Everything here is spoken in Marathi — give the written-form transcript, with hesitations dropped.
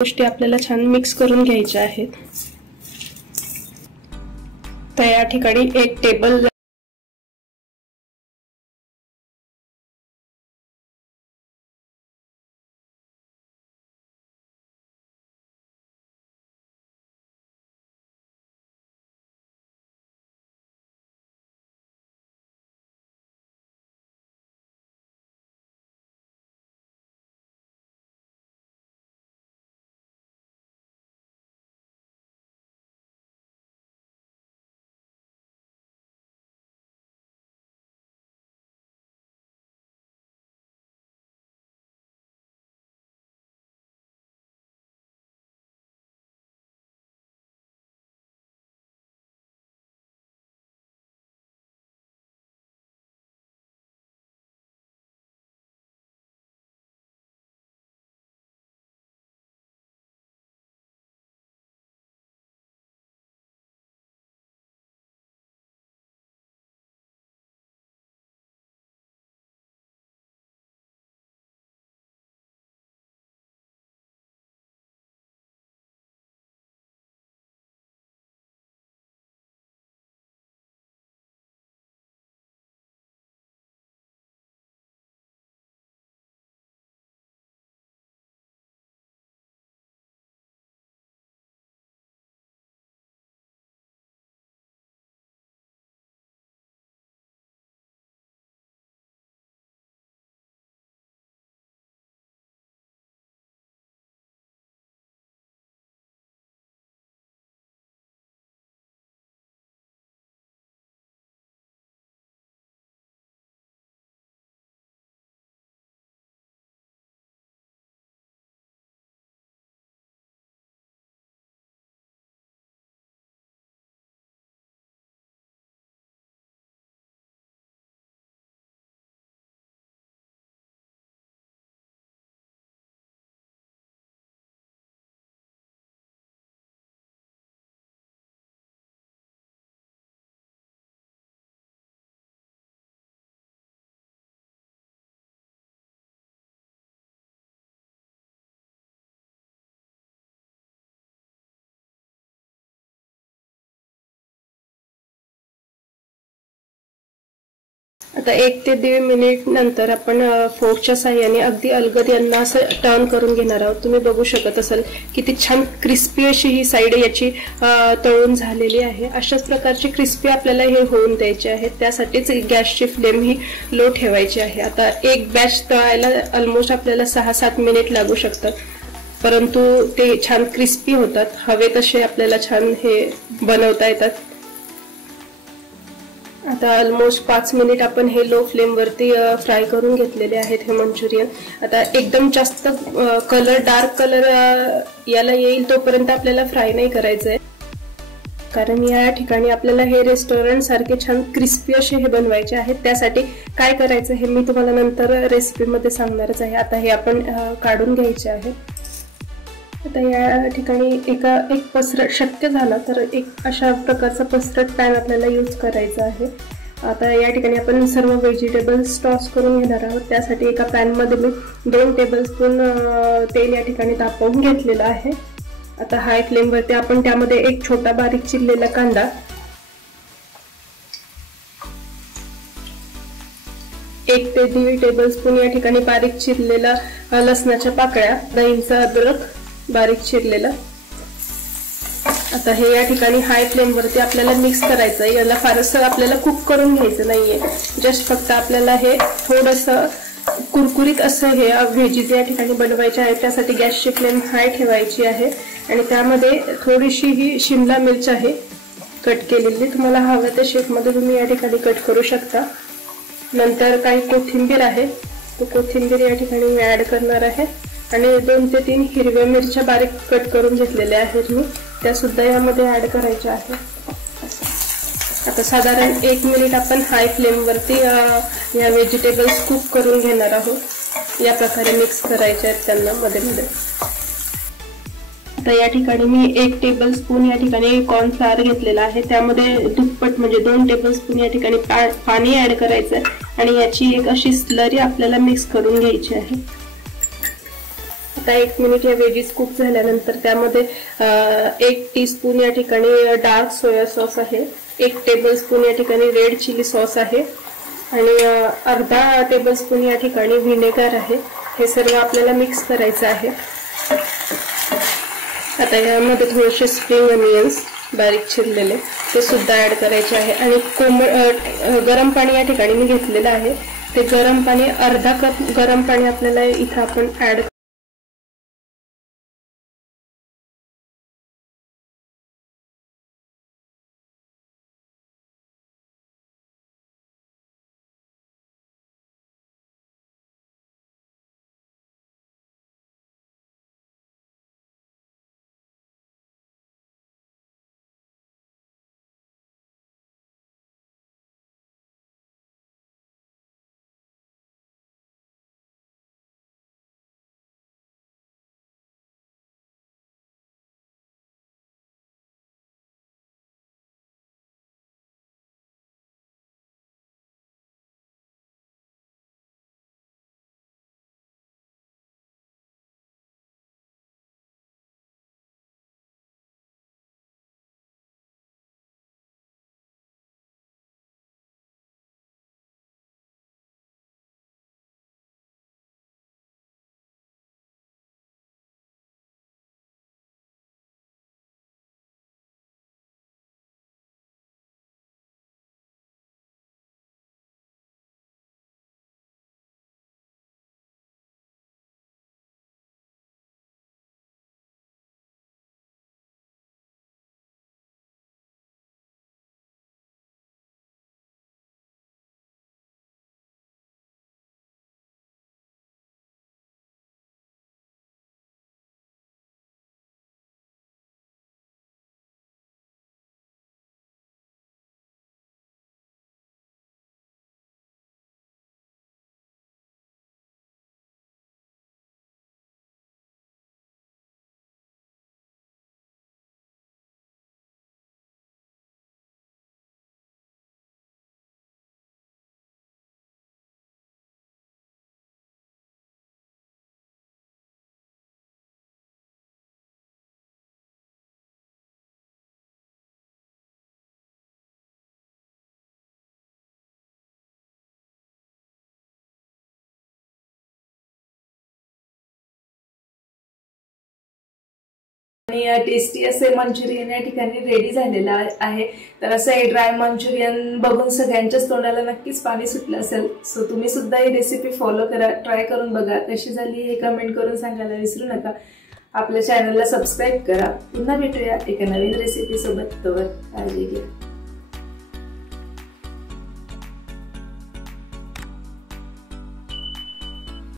गोष्टी आपल्याला छान मिक्स करून घ्यायच्या आहेत। तर या ठिकाणी 1 टेबल आता 1 ते 1.5 मिनिट नंतर आपण फोर्कच्या साहाय्याने अगदी अलगद यांना असं टर्न करून घेणार आहोत। तुम्ही बघू शकत असाल किती छान क्रिस्पी अशी ही साइड याची तळून झालेली आहे। अशाच प्रकारची क्रिस्पी आपल्याला हे होऊन द्यायचे आहे, त्यासाठीच गॅसची फ्लेम ही लो ठेवायची आहे। आता एक बॅच तळायला ऑलमोस्ट आपल्याला 6-7 मिनिट लागू शकतात, परंतु ते छान क्रिस्पी होतात, हवे तसे आपल्याला छान हे बनवता येतात। आता ऑलमोस्ट 5 मिनिट आपण हे लो फ्लेम वरती फ्राय करून घेतलेले आहेत हे मंचुरियन। आता एकदम जास्त कलर डार्क कलर याला येईल तोपर्यंत आपल्याला फ्राय नाही करायचं आहे, कारण या ठिकाणी आपल्याला हे रेस्टॉरंट सारखे छान क्रिस्पी असे हे बनवायचे आहेत। त्यासाठी काय करायचं हे मी तुम्हाला नंतर रेसिपी मध्ये सांगणारच आहे। आता हे आपण काढून घ्यायचे आहे। आता या ठिकाणी एक पसरट शक्य झाला तर एक अशा प्रकारचा पसरट पॅन आपल्याला यूज करायचा आहे। आता या ठिकाणी आपण सर्व व्हेजिटेबल्स टॉस करून घेणार आहोत। त्यासाठी एका पॅन मध्ये मी 2 टेबलस्पून तेल या ठिकाणी तापवून घेतलेलं आहे। आता हाय फ्लेम वरती आपण त्यामध्ये एक छोटा बारीक चिरलेला कांदा, 1 ते 1.5 टेबलस्पून या ठिकाणी बारीक चिरलेला लसणाच्या पाकळ्या, 1 इंच अद्रक बारीक चिरलेला। आता हे या ठिकाणी हाय फ्लेम वरती आपल्याला मिक्स करायचं आहे। याला फारसं आपल्याला कुक करून घ्यायचं नाहीये, जस्ट फक्त आपल्याला हे थोडंसं कुरकुरीत असं हे व्हेजीज या ठिकाणी बनवायचे आहे। त्यासाठी गॅसची फ्लेम हाय ठेवायची आहे आणि त्यामध्ये थोडीशी ही शिमला मिरच आहे कट केलेली, तुम्हाला हव्या त्या शेपमध्ये तुम्ही या ठिकाणी कट करू शकता। नंतर काही कोथिंबीर आहे, तो कोथिंबीर या ठिकाणी मी ऍड करणार आहे आणि 2 ते 3 हिरव्या मिरच्या बारीक कट करून घेतलेल्या आहेत मी, त्या सुद्धा यामध्ये ऍड करायच्या आहेत। आता साधारण 1 मिनिट आपण हाय फ्लेम वरती या व्हेजिटेबल्स कुक करून घेणार आहोत। या प्रकारे मिक्स करायचे आहेत त्यांना मध्ये मध्ये। आता या ठिकाणी मी 1 टेबलस्पून या ठिकाणी कॉर्नफ्लॉवर घेतलेला आहे, त्यामध्ये दुप्पट म्हणजे 2 टेबलस्पून या ठिकाणी पाणी ऍड करायचं आहे आणि याची एक अशी स्लरी आपल्याला मिक्स करून घ्यायची आहे। आता 1 मिनिट या वेजीज कुक झाल्यानंतर त्यामध्ये 1 टीस्पून या ठिकाणी डार्क सोया सॉस आहे, 1 टेबलस्पून या ठिकाणी रेड चिली सॉस आहे आणि अर्धा टेबलस्पून या ठिकाणी व्हिनेगर आहे। हे सर्व आपल्याला मिक्स करायचं आहे। आता यामध्ये थोडेसे स्प्रिंग अनियन्स बारीक चिरलेले ते सुद्धा ऍड करायचे आहे आणि गरम पाणी या ठिकाणी मी घेतलेलं आहे। ते गरम पाणी अर्धा कप गरम पाणी आपल्याला इथं आपण ऍड आणि टेस्टी असे मंचुरियन या ठिकाणी रेडी झालेला आहे। तर असं हे ड्राय मंचुरियन बघून सगळ्यांच्याच तोंडाला नक्कीच पाणी सुटलं असेल। सो तुम्ही सुद्धा ही रेसिपी फॉलो करा, ट्राय करून बघा कशी झाली हे कमेंट करून सांगायला विसरू नका। आपल्या चॅनलला सबस्क्राईब करा। पुन्हा भेटूया एका नवीन रेसिपी सोबत। तोवर काळजी घ्या।